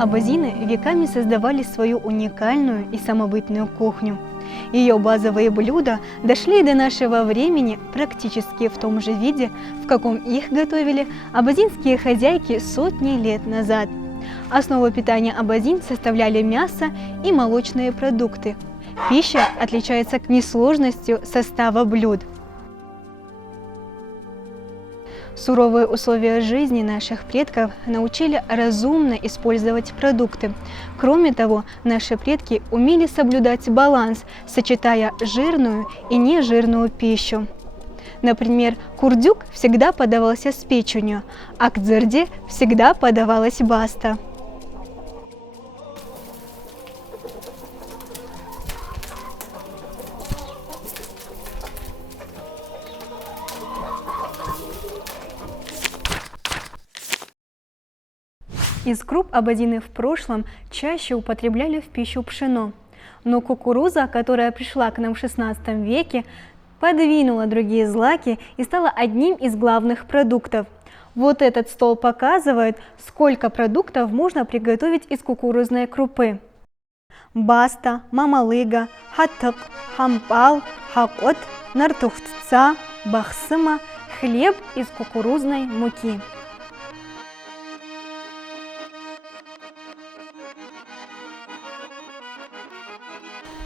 Абазины веками создавали свою уникальную и самобытную кухню. Ее базовые блюда дошли до нашего времени практически в том же виде, в каком их готовили абазинские хозяйки сотни лет назад. Основу питания абазин составляли мясо и молочные продукты. Пища отличается несложностью состава блюд. Суровые условия жизни наших предков научили разумно использовать продукты. Кроме того, наши предки умели соблюдать баланс, сочетая жирную и нежирную пищу. Например, курдюк всегда подавался с печенью, а к дзырде всегда подавалась баста. Из круп абазины в прошлом чаще употребляли в пищу пшено, но кукуруза, которая пришла к нам в XVI веке, подвинула другие злаки и стала одним из главных продуктов. Вот этот стол показывает, сколько продуктов можно приготовить из кукурузной крупы. Баста, мамалыга, хатык, хампал, хакот, нартухтца, бахсыма, хлеб из кукурузной муки.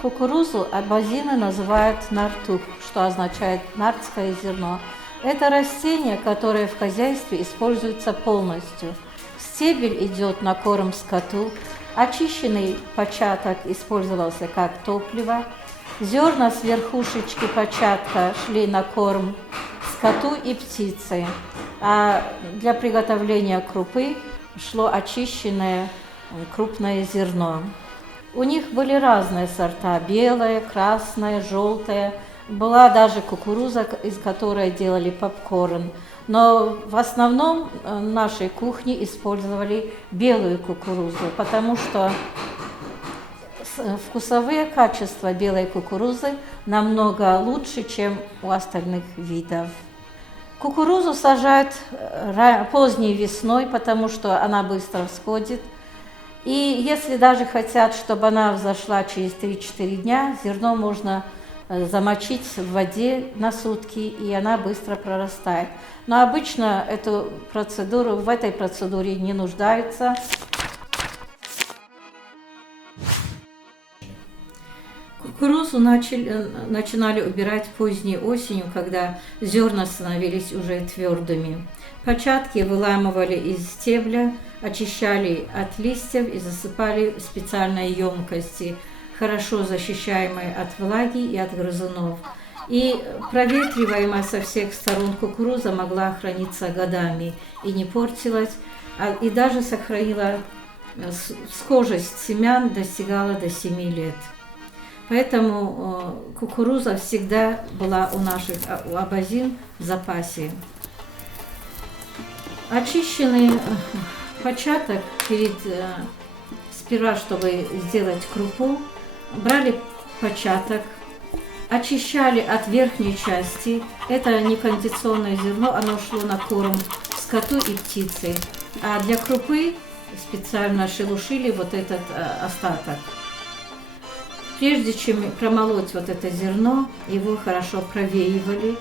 Кукурузу абазины называют нартух, что означает нартское зерно. Это растение, которое в хозяйстве используется полностью. Стебель идет на корм скоту, очищенный початок использовался как топливо, зерна с верхушечки початка шли на корм скоту и птице, а для приготовления крупы шло очищенное крупное зерно. У них были разные сорта – белое, красное, желтое. Была даже кукуруза, из которой делали попкорн. Но в основном в нашей кухне использовали белую кукурузу, потому что вкусовые качества белой кукурузы намного лучше, чем у остальных видов. Кукурузу сажают поздней весной, потому что она быстро всходит. И если даже хотят, чтобы она взошла через 3-4 дня, зерно можно замочить в воде на сутки, и она быстро прорастает. Но обычно в этой процедуре не нуждаются. Кукурузу начинали убирать поздней осенью, когда зерна становились уже твердыми. Початки выламывали из стебля, очищали от листьев и засыпали в специальные емкости, хорошо защищаемые от влаги и от грызунов. И проветриваемая со всех сторон кукуруза могла храниться годами и не портилась, и даже сохранила схожесть семян, достигала до 7 лет. Поэтому кукуруза всегда была у абазин в запасе. Очищенный початок сперва, чтобы сделать крупу, брали початок, очищали от верхней части. Это некондиционное зерно, оно шло на корм скоту и птице. А для крупы специально шелушили вот этот остаток. Прежде чем промолоть вот это зерно, его хорошо провеивали.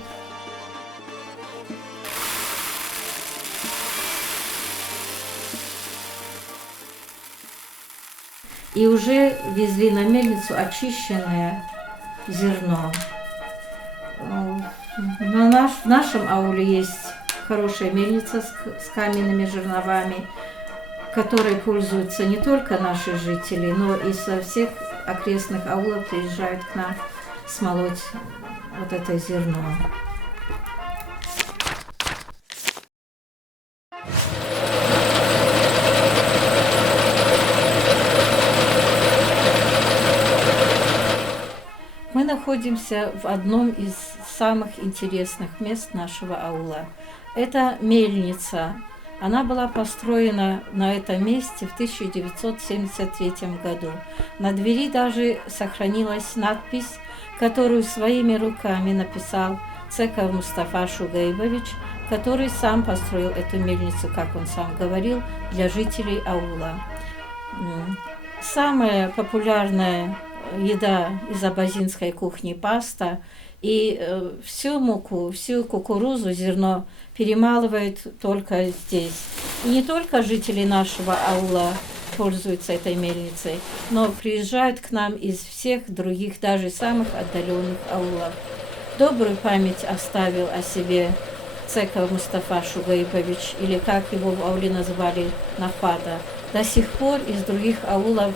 И уже везли на мельницу очищенное зерно. В нашем ауле есть хорошая мельница с каменными жерновами, которой пользуются не только наши жители, но и со всех окрестных аулов приезжают к нам смолоть вот это зерно. Мы находимся в одном из самых интересных мест нашего аула. Это мельница. Она была построена на этом месте в 1973 году. На двери даже сохранилась надпись, которую своими руками написал Цеков Мустафа Шугайбович, который сам построил эту мельницу, как он сам говорил, для жителей аула. Самая популярная еда из абазинской кухни – паста. И всю муку, всю кукурузу, зерно перемалывают только здесь. И не только жители нашего аула пользуются этой мельницей, но приезжают к нам из всех других, даже самых отдаленных аулов. Добрую память оставил о себе Цеков Мустафа Шугайбович, или как его в ауле называли, Нахвата. До сих пор из других аулов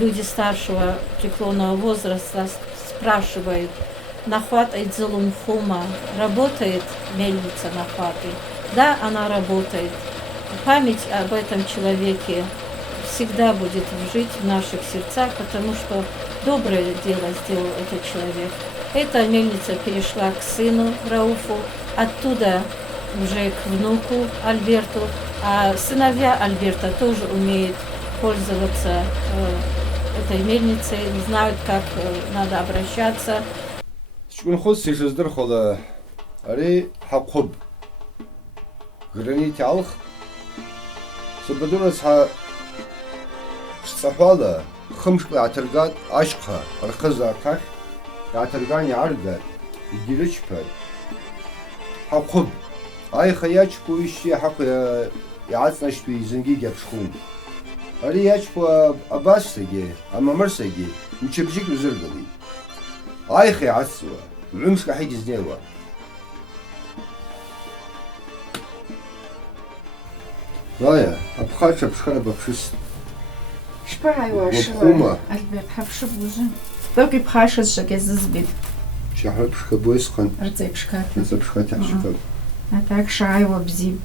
люди старшего преклонного возраста спрашивают: Нахват Айдзелум Хума, работает мельница Нахваты? Да, она работает. Память об этом человеке всегда будет жить в наших сердцах, потому что доброе дело сделал этот человек. Эта мельница перешла к сыну Рауфу, оттуда уже к внуку Альберту, а сыновья Альберта тоже умеют пользоваться этой мельницей, знают, как надо обращаться. شكون خص يصدر خلا أري حقب غراني تعلق سبدون أصحى صحوالا خمس اعترقات عشقها رقزة كح اعترقاني عرقة يجيلش بال حقب أي خياج كويشي حق يعطناش بزنجي جبشخون أري ياج أباس سجى أما مرسجى مشبجيك وزرقلي أيخي عسوا العمس كحيج زنيوا رايا أبخاش أبشخنا بخشس Шпарайва وبخومة Альберт хавшы бузы. Только пхашыз шаке зызбит. شحر بشخا بويسخن Рыцай пшкат. نسا بشخا تحشكا А так шайва бзи.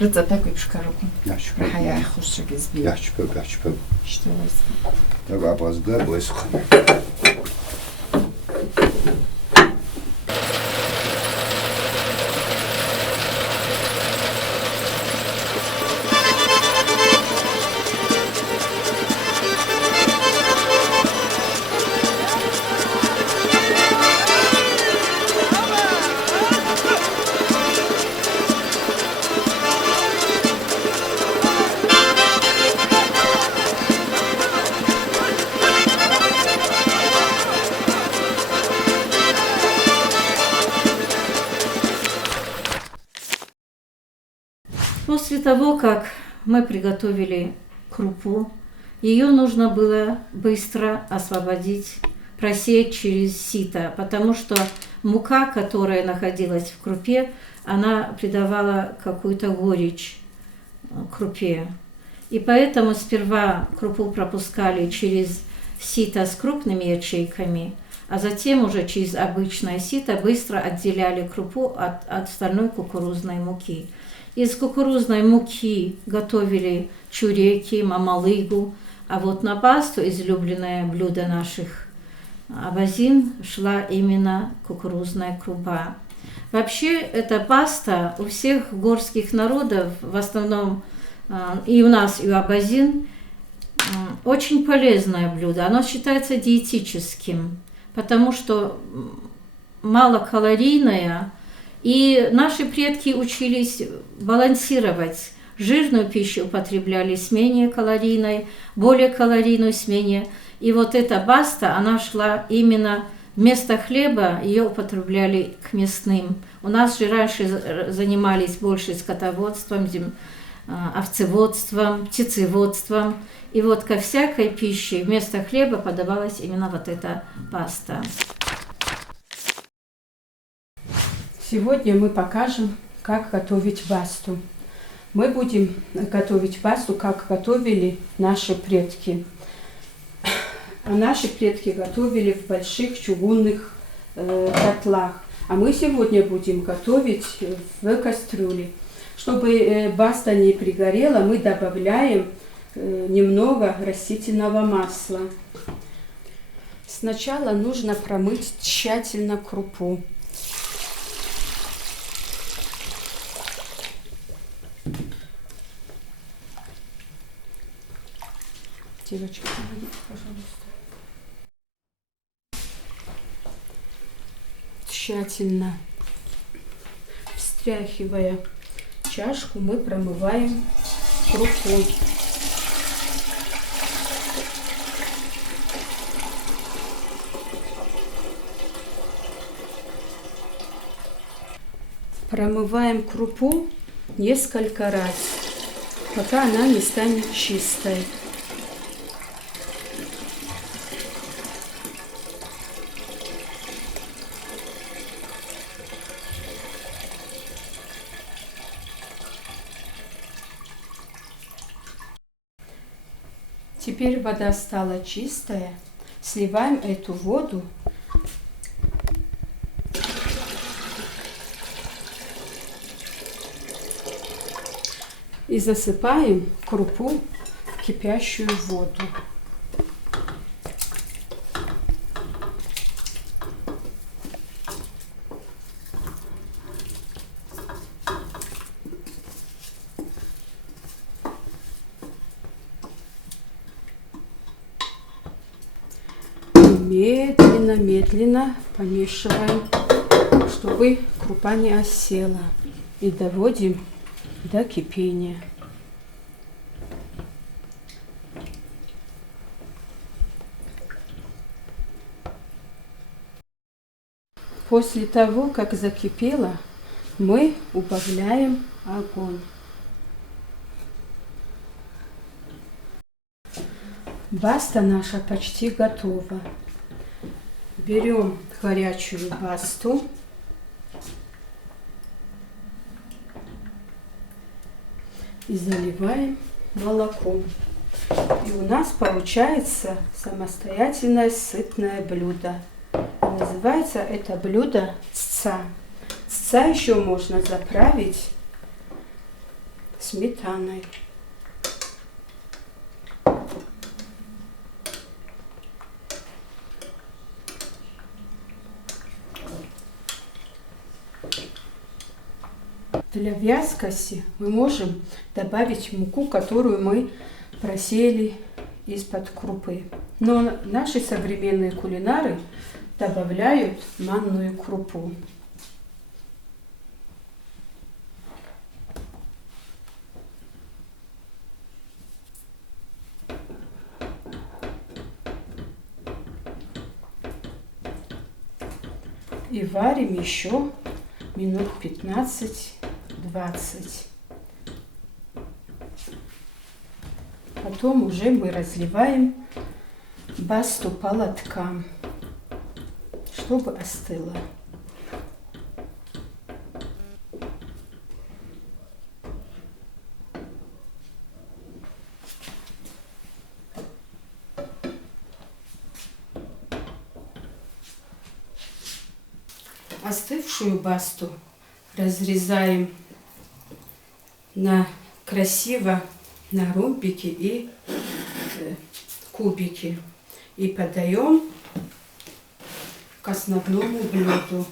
Рыца такой пшкаруку. يحشكا Рахая хуш шаке збит. يحشكا Что вас? تبع بازقا بويسخن После того, как мы приготовили крупу, ее нужно было быстро освободить, просеять через сито, потому что мука, которая находилась в крупе, она придавала какую-то горечь крупе. И поэтому сперва крупу пропускали через сито с крупными ячейками, а затем уже через обычное сито быстро отделяли крупу от остальной кукурузной муки. Из кукурузной муки готовили чуреки, мамалыгу, а вот на пасту, излюбленное блюдо наших абазин, шла именно кукурузная крупа. Вообще, эта паста у всех горских народов, в основном и у нас, и у абазин, очень полезное блюдо. Оно считается диетическим, потому что малокалорийное. И наши предки учились балансировать. Жирную пищу употребляли с менее калорийной, более калорийную с менее. И вот эта паста, она шла именно вместо хлеба, ее употребляли к мясным. У нас же раньше занимались больше скотоводством, овцеводством, птицеводством. И вот ко всякой пище вместо хлеба подавалась именно вот эта паста. Сегодня мы покажем, как готовить пасту. Мы будем готовить пасту, как готовили наши предки. Наши предки готовили в больших чугунных котлах. А мы сегодня будем готовить в кастрюле. Чтобы паста не пригорела, мы добавляем немного растительного масла. Сначала нужно промыть тщательно крупу. Девочки, помогите, пожалуйста. Тщательно встряхивая чашку, мы промываем крупу. Промываем крупу несколько раз, пока она не станет чистой. Теперь вода стала чистая. Сливаем эту воду и засыпаем крупу в кипящую воду. Медленно помешиваем, чтобы крупа не осела. И доводим до кипения. После того, как закипело, мы убавляем огонь. Баста наша почти готова. Берем горячую басту и заливаем молоком. И у нас получается самостоятельное сытное блюдо. Называется это блюдо цца. Цца еще можно заправить сметаной. Для вязкости мы можем добавить муку, которую мы просеяли из-под крупы. Но наши современные кулинары добавляют манную крупу. И варим еще минут 15-20. Потом уже мы разливаем басту по лоткам, чтобы остыла. Остывшую басту разрезаем красиво на ромбики и кубики и подаем к основному блюду.